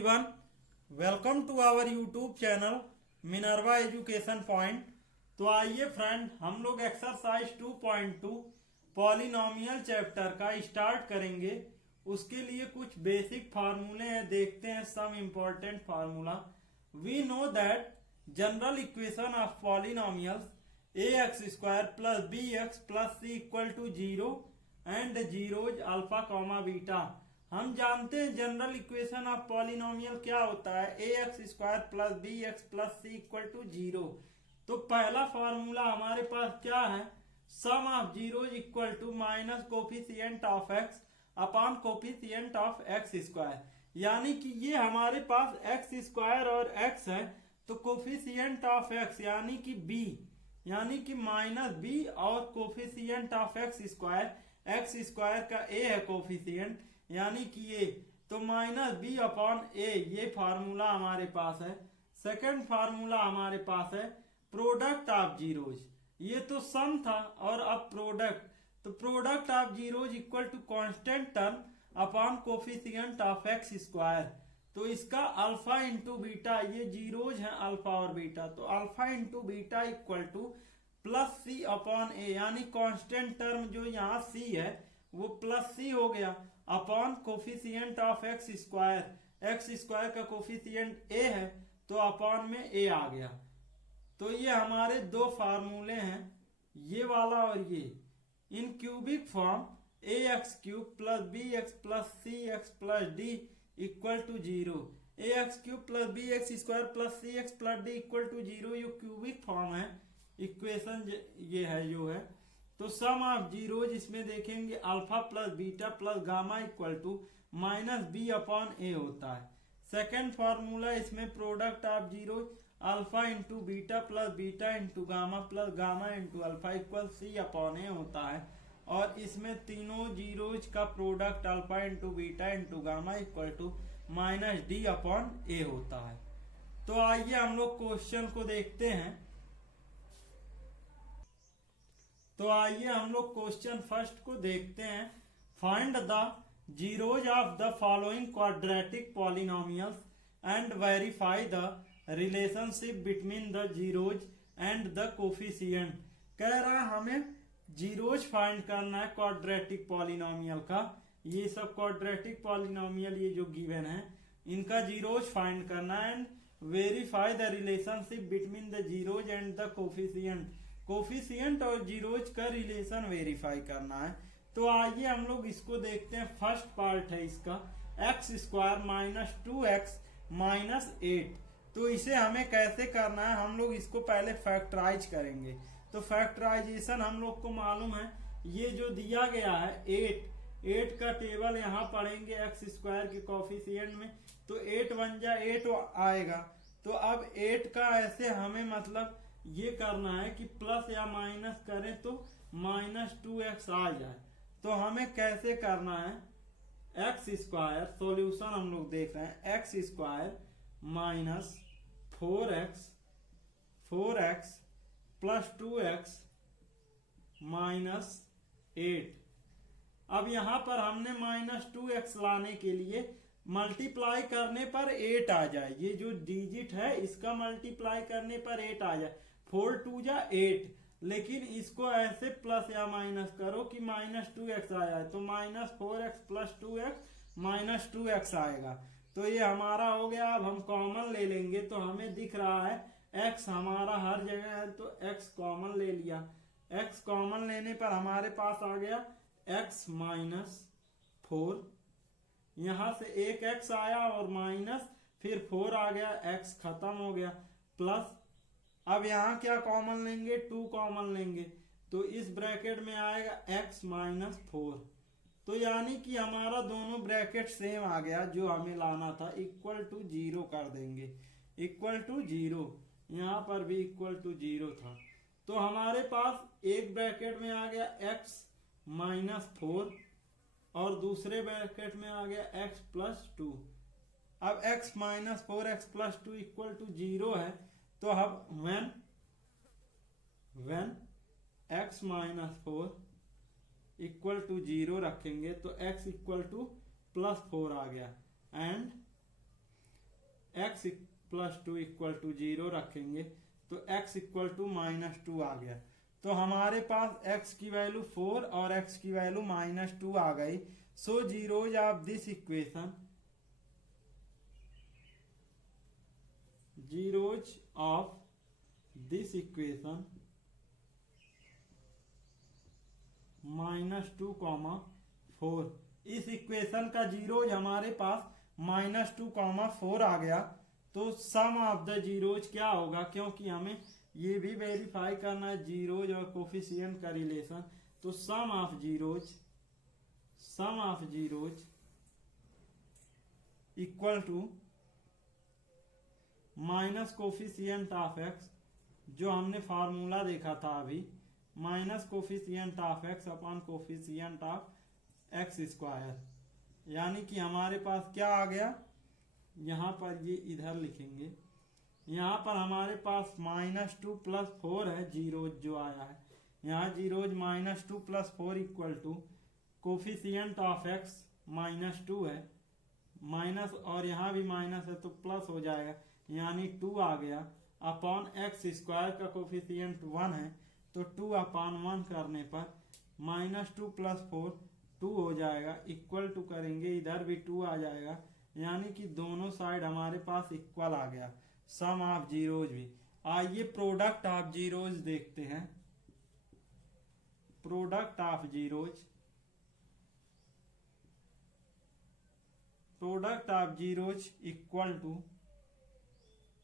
Everyone, welcome to our YouTube channel Minerva education point. तो आइए friend, हम लोग एक्सरसाइज 2.2 पॉलिनोमियल चैप्टर का स्टार्ट करेंगे। उसके लिए कुछ बेसिक फार्मूले हैं, देखते हैं some important formula. We know that general equation of polynomials A x square plus B x plus C equal to 0 and zeros alpha comma beta. हम जानते हैं जनरल इक्वेशन ऑफ पॉलिनोमियल क्या होता है, a x square plus B x plus C equal to 0। तो पहला formula हमारे पास क्या है, sum of zeros equal to minus coefficient of x upon coefficient of x square. यानी कि ये हमारे पास एक्स स्क्वायर और एक्स है, तो कोफिशिएंट ऑफ एक्स यानी कि बी, यानी कि माइनस बी, और कोफिशिएंट ऑफ एक्स स्क्वायर का ए है कोफिशिएंट, यानी कि ये, तो माइनस बी अपॉन ए, ये फार्मूला हमारे पास है। सेकंड फार्मूला हमारे पास है प्रोडक्ट ऑफ जीरोज, ये तो सम था और अब प्रोडक्ट, तो product of zeros equal to constant term upon coefficient of x square. तो इसका अल्फा इंटू बीटा, ये जीरोज है अल्फा और बीटा, तो alpha into beta equal to plus c upon a, यानी कांस्टेंट टर्म जो यहाँ सी है वो प्लस सी हो गया, upon coefficient of x square का कोफिशिएंट ए है, तो अपॉन में ए आ गया। तो ये हमारे दो फार्मूले हैं, ये वाला और ये। In cubic form a x cube plus B x plus c x plus d equal to 0, a x cube plus B x square plus c x plus d equal to 0, ये क्यूबिक फॉर्म है, equation ये है जो है। तो sum of zeros इसमें देखेंगे alpha plus beta plus gamma equal to minus b upon a होता है। सेकेंड फॉर्मूला इसमें product of zeros alpha into beta plus beta into gamma plus gamma into alpha equal c upon a होता है, और इसमें तीनों zeros का product alpha into beta into gamma equal to minus d upon a होता है। तो आइए हम लोग क्वेश्चन को देखते हैं। तो आइए हम लोग क्वेश्चन फर्स्ट को देखते हैं। Find the zeros of the following quadratic polynomials and verify the relationship between the zeros and the coefficient. कह रहा है हमें जीरोज फाइंड करना है क्वाड्रेटिक पॉलिनोमियल का। ये सब क्वाड्रेटिक पॉलिनोमियल ये जो गिवन है इनका जीरोज फाइंड करना है, and verify the relationship between the zeros and the coefficient. Coefficient और जीरोज का रिलेशन वेरीफाई करना है। तो आइए हम लोग इसको देखते हैं। फर्स्ट पार्ट है इसका x square minus 2x minus 8। तो इसे हमें कैसे करना है, हम लोग इसको पहले फैक्टराइज करेंगे। तो फैक्टराइजेशन हम लोग को मालूम है, ये जो दिया गया है 8 का टेबल यहाँ पढ़ेंगे एक्स स्क्वायर के कोफिशिएंट में, तो 8 बन जा 8 आएगा। तो अब 8 का ऐसे हमें मतलब ये करना है कि प्लस या माइनस करें तो माइनस 2x आ जाए। तो हमें कैसे करना है, एक्स स्क्वायर, सॉल्यूशन हम लोग देख रहे हैं, x square minus 4x plus 2x minus 8। अब यहां पर हमने माइनस 2x लाने के लिए मल्टीप्लाई करने पर 8 आ जाए, ये जो डिजिट है इसका मल्टीप्लाई करने पर 8 आ जाए, 4 2 जा 8। लेकिन इसको ऐसे प्लस या माइनस करो कि माइनस 2x आ जाए, तो minus 4x plus 2x minus 2x आएगा। तो ये हमारा हो गया। अब हम कॉमन ले लेंगे, तो हमें दिख रहा है x हमारा हर जगह है, तो x कॉमन ले लिया। x कॉमन लेने पर हमारे पास आ गया x माइनस 4, यहां से एक x आया और माइनस फिर 4 आ गया, x खत्म हो गया, प्लस अब यहां क्या कॉमन लेंगे, 2 कॉमन लेंगे, तो इस ब्रैकेट में आएगा x माइनस 4। तो यानी कि हमारा दोनों ब्रैकेट सेम आ गया, जो हमें लाना था, इक्वल टू 0 कर देंगे, इक्वल टू 0, यहां पर भी इक्वल टू 0 था। तो हमारे पास एक ब्रैकेट में आ गया x माइनस 4 और दूसरे ब्रैकेट में आ गया x प्लस 2। अब x minus 4x plus 2 equal to 0 है, तो हम when x minus 4 equal to 0 रखेंगे, तो x इक्वल टू प्लस 4 आ गया, and x plus 2 equal to 0 रखेंगे तो x इक्वल टू -2 आ गया। तो हमारे पास x की वैल्यू 4 और x की वैल्यू -2 आ गई। So zeros of this equation, zeros of this equation -2, 4, इस इक्वेशन का जीरोज हमारे पास -2, 4 आ गया। तो सम ऑफ द जीरोज क्या होगा, क्योंकि हमें ये भी वेरीफाई करना है जीरोज और कोफिशिएंट का रिलेशन। तो sum of zeros equal to minus coefficient of x, जो हमने फार्मूला देखा था अभी, minus coefficient of x upon coefficient of x square. यानी कि हमारे पास क्या आ गया, यहाँ पर ये इधर लिखेंगे, यहाँ पर हमारे पास -2 + 4 है जीरोज जो आया है, यहाँ zeros -2 + 4 equal to coefficient of X -2 है, माइनस और यहाँ भी माइनस है तो प्लस हो जाएगा, यानी 2 आ गया, अपॉन एक्स स्क्वायर का कोफिशिएंट 1 है तो 2/1 करने पर -2 + 4 2 हो जाएगा, इक्वल टू करेंगे इधर भी 2 आ जाएगा, यानी कि दोनों साइड हमारे पास इक्वल आ गया। सम ऑफ जीरोज भी। आइए प्रोडक्ट ऑफ जीरोज देखते हैं। Product of zeros, product of zeros equal to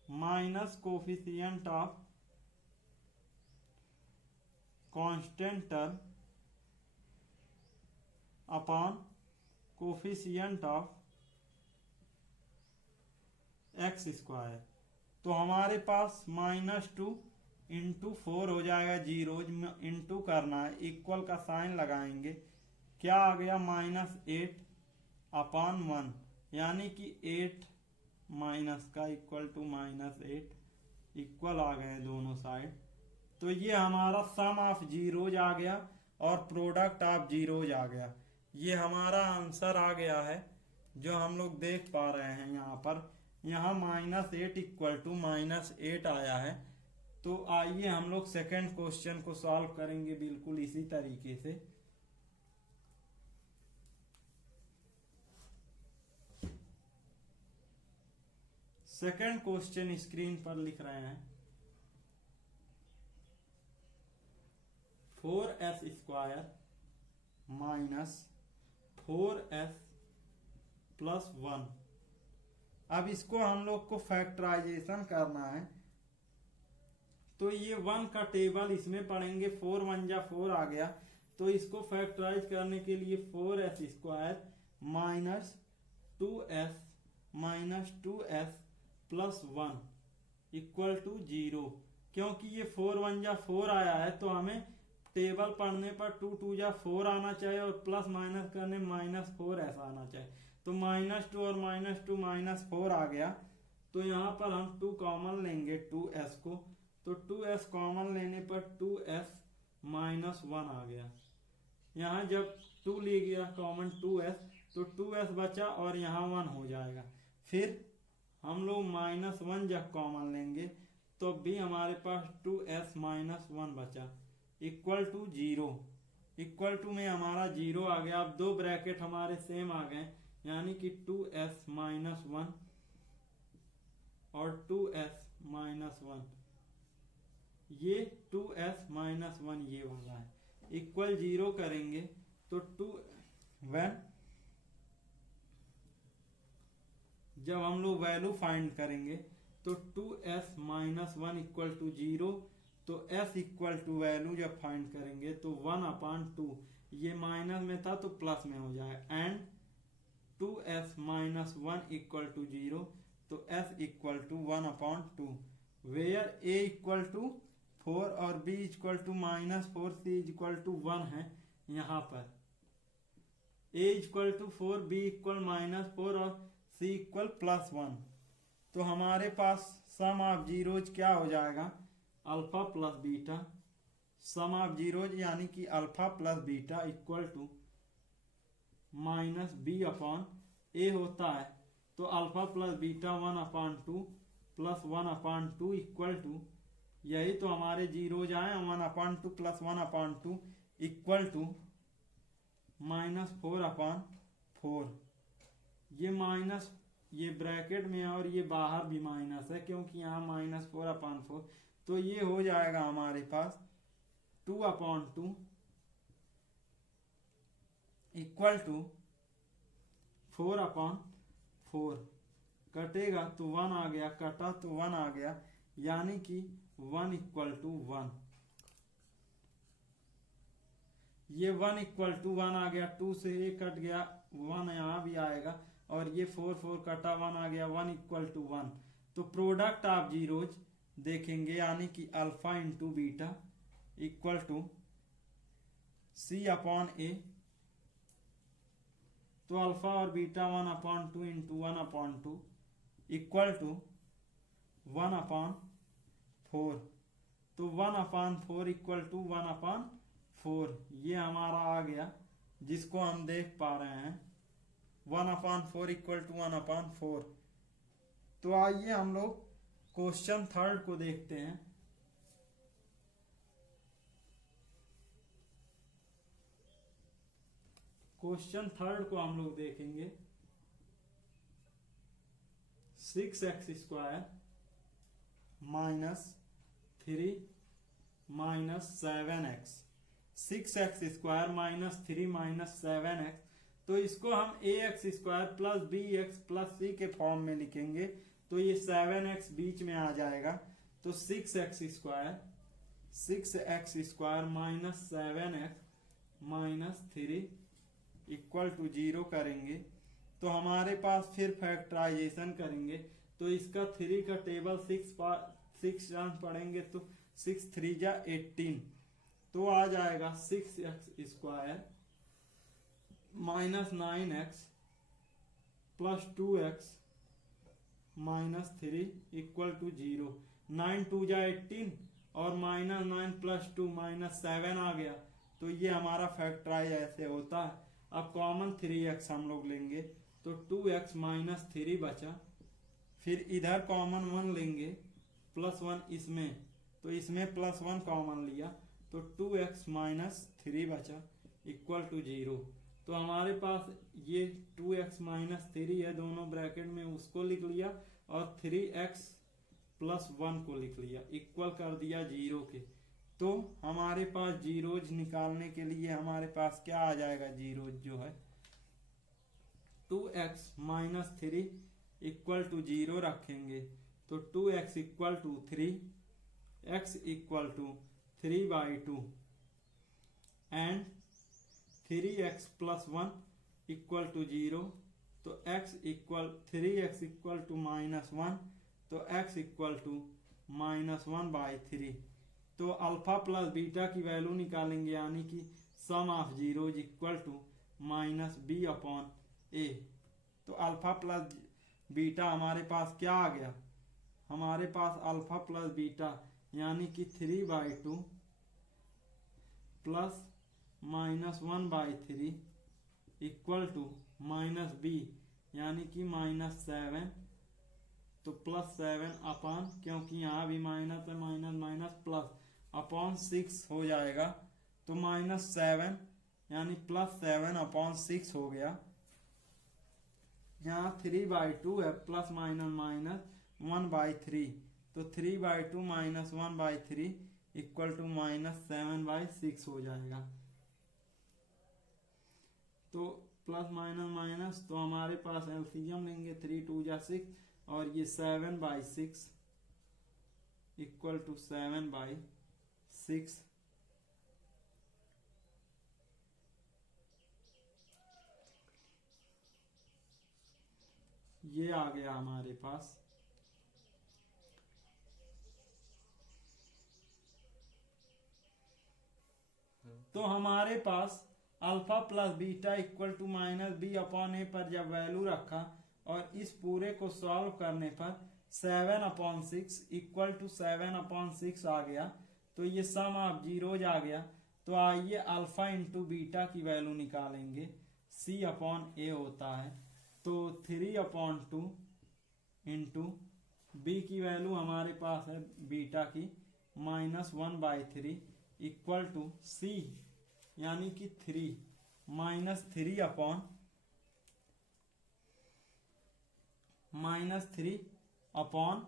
minus coefficient of constant term upon coefficient of x square. तो हमारे पास -2 × 4 हो जाएगा, जीरोज में इंटू करना है, इक्वल का साइन लगाएंगे, क्या आ गया -8/1, यानी कि 8 माइनस का इक्वल टू -8, इक्वल आ गए दोनों साइड। तो ये हमारा सम ऑफ जीरोज आ गया और प्रोडक्ट ऑफ जीरोज आ गया। ये हमारा आंसर आ गया है जो हम लोग देख पा रहे हैं यहाँ पर। यहाँ -8 इक्वल टू -8 आया है। तो आइए हम लोग सेकेंड क्वेश्चन को सॉल्व करेंगे बिल्कुल इसी तरीके से। सेकेंड क्वेश्चन स्क्रीन पर लिख रहे हैं, 4s² - 4s + 1। अब इसको हम लोग को फैक्टराइजेशन करना है, तो ये 1 का टेबल इसमें पढ़ेंगे, 4 × 1 = 4 आ गया। तो इसको फैक्टराइज करने के लिए 4s² - 2s + 1 इक्वल टू 0। क्योंकि ये 4 × 1 = 4 आया है, तो हमें टेबल पढ़ने पर 2 × 2 = 4 आना चाहिए और प्लस माइनस करने -4 ऐसा आना चाहिए। तो -2 और -2 -4 आ गया। तो यहाँ पर हम 2 कॉमन लेंगे 2s को, तो 2s कॉमन लेने पर 2s - 1 आ गया। यहाँ जब 2 ले गया कॉमन 2s, तो 2s बचा और यहाँ 1 हो जाएगा। फिर हम लोग -1 जब कॉमन लेंगे तो भी हमारे पास 2s - 1 बचा, इक्वल टू 0। इक्वल टू में हमारा 0 आ गया। अब दो ब्रैकेट हमारे सेम आ गए, यानी कि 2s - 1 और 2s - 1, ये 2s - 1 ये वाला है, इक्वल 0 करेंगे तो जब हम लोग वैल्यू फाइंड करेंगे तो 2s - 1 इक्वल टू 0, तो s इक्वल टू वैल्यू जब फाइंड करेंगे तो 1/2, ये माइनस में था तो प्लस में हो जाएगा, एंड 2s - 1 इक्वल टू 0, तो s equal to 1/2, where a equal to 4 और b equal to -4, c equal to 1 है। यहाँ पर a equal to 4, b equal -4 और c इक्वल +1। तो हमारे पास सम ऑफ जीरोज क्या हो जाएगा, alpha plus beta. Sum of zeros यानी कि alpha plus beta equal to -b/a होता है तो alpha plus beta 1/2 plus 1/2 equal to, यही तो हमारे जीरोज आए, 1/2 प्लस 1/2 इक्वल टू -4/4। ये माइनस, ये ब्रैकेट में है और ये बाहर भी माइनस है क्योंकि यहाँ -4/4, तो ये हो जाएगा हमारे पास 2/2 इक्वल टू 4/4। कटेगा तो 1 आ गया, कटा तो 1 आ गया, यानी कि 1 = 1। ये 1 = 1 आ गया, 2 से ये कट गया, 1 यहाँ भी आएगा, और ये 4 कटा 1 आ गया, 1 = 1। तो प्रोडक्ट ऑफ जीरोज देखेंगे, यानी कि alpha into beta equal to C/A। तो अल्फा और बीटा 1/2 इंटू 1/2 इक्वल टू 1/4। तो 1/4 इक्वल टू 1/4, ये हमारा आ गया, जिसको हम देख पा रहे हैं 1/4 इक्वल टू 1/4। तो आइए हम लोग क्वेश्चन थर्ड को देखते हैं। क्वेश्चन थर्ड को हम लोग देखेंगे। 6x² - 3 - 7x। 6x² - 3 - 7x, तो इसको हम ax² + bx + c के फॉर्म में लिखेंगे, तो ये 7x बीच में आ जाएगा। तो 6x² - 7x - 3 इक्वल टू 0 करेंगे। तो हमारे पास फिर फैक्टराइजेशन करेंगे, तो इसका 3 का टेबल 6 टाइम पढ़ेंगे, तो 6 3 जा 18, तो आ जाएगा 6x² - 9x + 2x - 3 equal to 0। 9 2 जा 18 और -9 + 2 -7 आ गया, तो ये हमारा फैक्टराइज ऐसे होता है। अब कॉमन 3x हम लोग लेंगे, तो 2x - 3 बचा, फिर इधर कॉमन 1 लेंगे, +1 इसमें, तो इसमें +1 कॉमन लिया, तो 2x - 3 बचा इक्वल टू 0। तो हमारे पास ये 2x - 3 है, दोनों ब्रैकेट में उसको लिख लिया, और 3x + 1 को लिख लिया, इक्वल कर दिया 0 के। तो हमारे पास जीरोज निकालने के लिए हमारे पास क्या आ जाएगा, जीरोज जो है 2x - 3 इक्वल टू 0 रखेंगे, तो 2x = 3, x = 3/2 and 3x + 1 equal to 0, तो 3x = -1, तो x = -1/3। तो अल्फा प्लस बीटा की वैल्यू निकालेंगे, यानी कि sum of zeros equal to -b/a। तो अल्फा प्लस बीटा हमारे पास क्या आ गया, हमारे पास अल्फा प्लस बीटा यानी कि 3/2 प्लस -1/3 इक्वल टू -b यानी कि -7, तो +7 क्योंकि यहाँ भी माइनस है, माइनस प्लस /6 हो जाएगा, तो -7 यानी +7/6 हो गया। यहाँ 3/2 है, प्लस माइनस 1/3, तो 3/2 - 1/3 इक्वल टू -7/6 हो जाएगा। तो प्लस माइनस, तो हमारे पास एलसीएम लेंगे, 3 2 जा 6, और ये 7/6 इक्वल टू 7/6। ये आ गया हमारे पास। तो हमारे पास alpha plus beta equal to -b/a पर जब वैल्यू रखा और इस पूरे को सॉल्व करने पर 7/6 इक्वल टू 7/6 आ गया, तो ये सम ऑफ जीरोज आ गया। तो आइए अल्फा इंटू बीटा की वैल्यू निकालेंगे, C/A होता है, तो 3/2 इंटू बी की वैल्यू हमारे पास है बीटा की -1/3 इक्वल टू सी यानी कि 3 अपॉन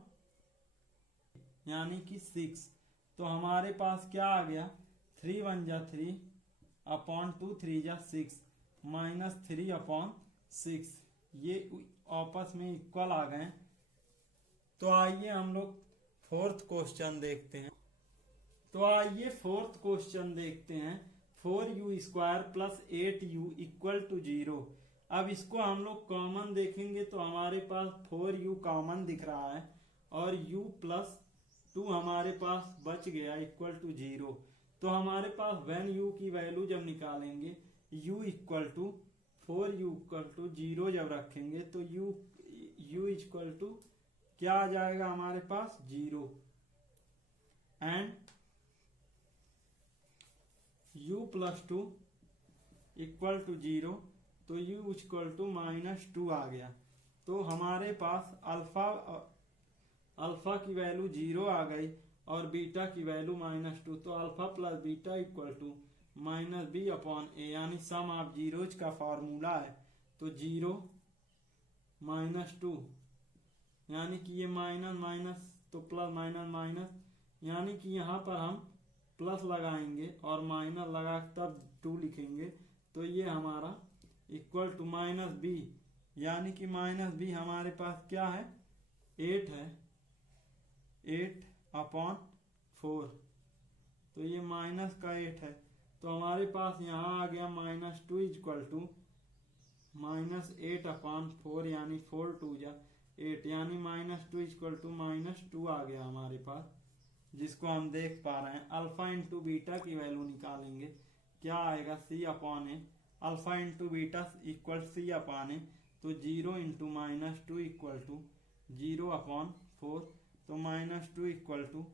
यानी कि 6। तो हमारे पास क्या आ गया, 3 1 जा 3 अपॉन 2 3 जा 6 -3/6। ये आपस में इक्वल आ गए। तो आइए हम लोग फोर्थ क्वेश्चन देखते हैं। 4u² plus 8u equal to 0। अब इसको हम लोग कॉमन देखेंगे तो हमारे पास 4u कॉमन दिख रहा है और u प्लस 2 हमारे पास बच गया इक्वल टू 0। तो हमारे पास व्हेन u की वैल्यू जब निकालेंगे u equal to 4u equal to 0 जब रखेंगे तो u इक्वल टू क्या आ जाएगा हमारे पास 0 and u plus 2 equal to 0। तो u इक्वल टू -2 आ गया। तो हमारे पास अल्फा की वैल्यू 0 आ गई और बीटा की वैल्यू -2। तो alpha plus beta equal to -b/a यानी सम ऑफ जीरोज का फॉर्मूला है। तो 0 -2 यानी कि ये माइनस तो प्लस माइनस यानी कि यहाँ पर हम प्लस लगाएंगे और माइनस लगा तब 2 लिखेंगे। तो ये हमारा इक्वल टू -b यानी कि -b हमारे पास क्या है 8 है 8/4। तो ये माइनस का 8 है। तो हमारे पास यहाँ आ गया -2 इक्वल टू -8/4 यानी 4 2 जा 8 यानी -2 इक्वल टू -2 आ गया हमारे पास, जिसको हम देख पा रहे हैं। अल्फा इंटू बीटा की वैल्यू निकालेंगे, क्या आएगा c/a। Alpha into beta equal c/a। तो 0 इंटू -2 इक्वल टू 0/4। तो -2 इक्वल टू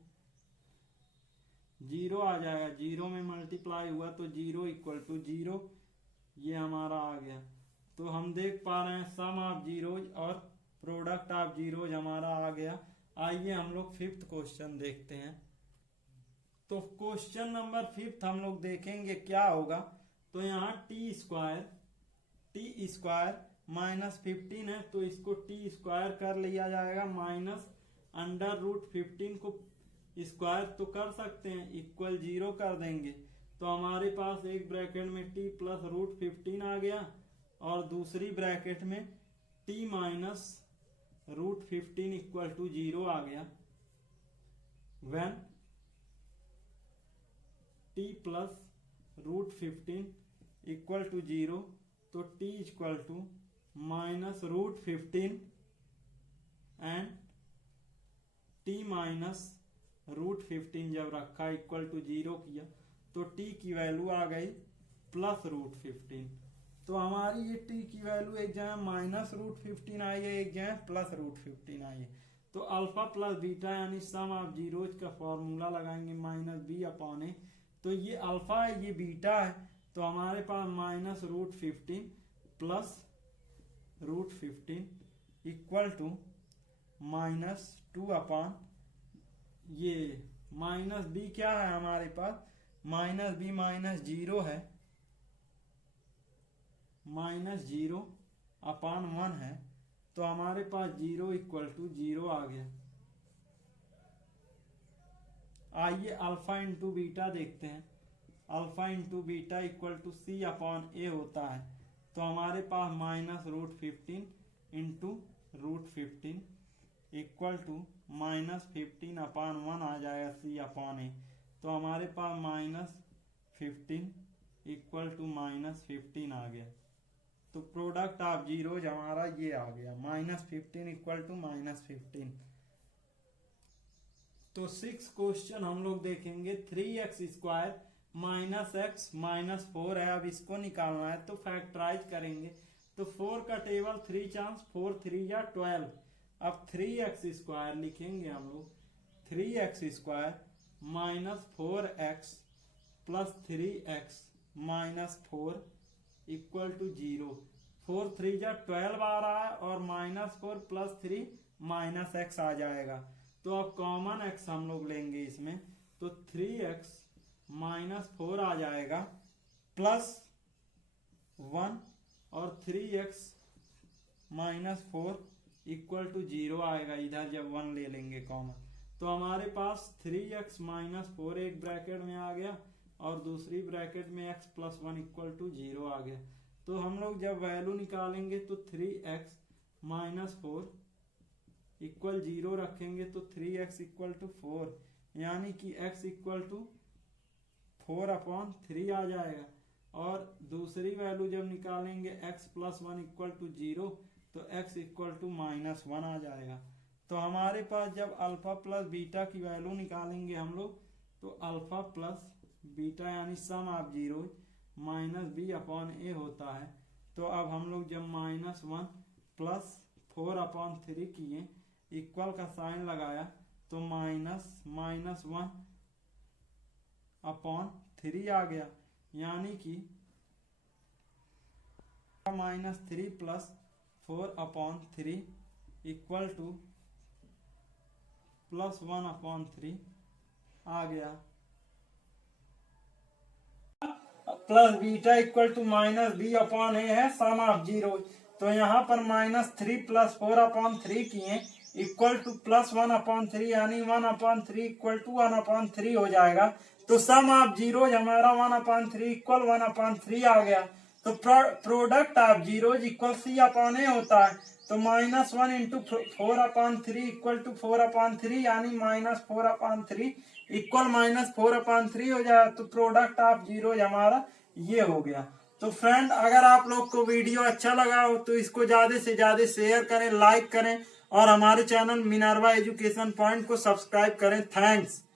0 आ जाएगा, 0 में मल्टीप्लाई हुआ तो 0 इक्वल टू 0 ये हमारा आ गया। तो हम देख पा रहे हैं सम ऑफ जीरोज और प्रोडक्ट ऑफ जीरोज हमारा आ गया। आइए हम लोग फिफ्थ क्वेश्चन देखते हैं। तो क्वेश्चन नंबर 5 हम लोग देखेंगे क्या होगा। तो यहाँ t² -15 है तो इसको t² कर लिया जाएगा -√15 को स्क्वायर तो कर सकते हैं इक्वल 0 कर देंगे। तो हमारे पास एक ब्रैकेट में t प्लस √15 आ गया और दूसरी ब्रैकेट में t माइनस √15 इक्वल टू 0 आ गया। When t plus √15 equal to 0 तो t equal to -√15 and t minus √15 जब रखा इक्वल टू 0 किया तो t की वैल्यू आ गई प्लस √15। तो हमारी ये t की वैल्यू एक जगह -√15 आई है, एक जगह प्लस √15 आई है। तो अल्फा प्लस बीटा यानी सम ऑफ जीरोज का फॉर्मूला लगाएंगे -b/a। तो ये अल्फा है ये बीटा है तो हमारे पास -√15 प्लस √15 इक्वल टू -2 ये -b क्या है हमारे पास -b -0 है -0/1 है। तो हमारे पास 0 इक्वल टू 0 आ गया। आइए अल्फा इंटू बीटा देखते हैं। Alpha into beta equal to c/a होता है। तो हमारे पास -√15 इंटू √15 इक्वल टू -15/1 आ जाएगा c/a। तो हमारे पास -15 इक्वल टू -15 आ गया। तो प्रोडक्ट ऑफ जीरोज हमारा ये आ गया -15 इक्वल टू -15। तो 6 क्वेश्चन हम लोग देखेंगे। 3x² -x -4 है। अब इसको निकालना है तो फैक्टराइज करेंगे। तो 4 का टेबल 3 चांस 4 3 या 12। अब 3x² लिखेंगे हम लोग 3x² -4x plus 3x -4 equal to 0। 4 3 जा 12 आ रहा है और -4 + 3 -x आ जाएगा। तो अब कॉमन x हम लोग लेंगे इसमें, तो 3x - 4 आ जाएगा +1 और 3x - 4 = 0 आएगा। इधर जब 1 ले लेंगे कॉमन, तो हमारे पास 3x - 4 एक ब्रैकेट में आ गया और दूसरी ब्रैकेट में x + 1 = 0 आ गया। तो हम लोग जब वैल्यू निकालेंगे तो 3x - 4 = 0 रखेंगे तो 3x = 4, यानी कि x = 4/3 आ जाएगा। और दूसरी वैल्यू जब निकालेंगे x + 1 = 0 तो x = -1 आ जाएगा। तो हमारे पास जब अल्फा प्लस बीटा की वैल्यू निकालेंगे हम लोग, तो अल्फा प्लस बीटा यानी सम ऑफ जीरो -b/a होता है। तो अब हम लोग जब -1 + 4/3 किए, इक्वल का साइन लगाया, तो -1/3 आ गया, यानी कि -3 + 4/3 = +1/3 आ गया। प्लस बीटा = -b/a है सम ऑफ जीरो। तो यहाँ पर -3 + 4/3 किए =+1/3, यानी 1/3 = 1/3 हो जाएगा। तो सम ऑफ जीरोज हमारा 1/3 = 1/3 आ गया। तो प्रोडक्ट ऑफ जीरोज = c/a होता है। तो -1 × 4/3 = 4/3, यानी -4/3 = -4/3 हो जाएगा। तो प्रोडक्ट ऑफ जीरोज हमारा ये हो गया। तो फ्रेंड, अगर आप लोग को वीडियो अच्छा लगा हो तो इसको ज्यादा से ज्यादा शेयर करें, लाइक करें और हमारे चैनल मिनरवा एजुकेशन पॉइंट को सब्सक्राइब करें। थैंक्स।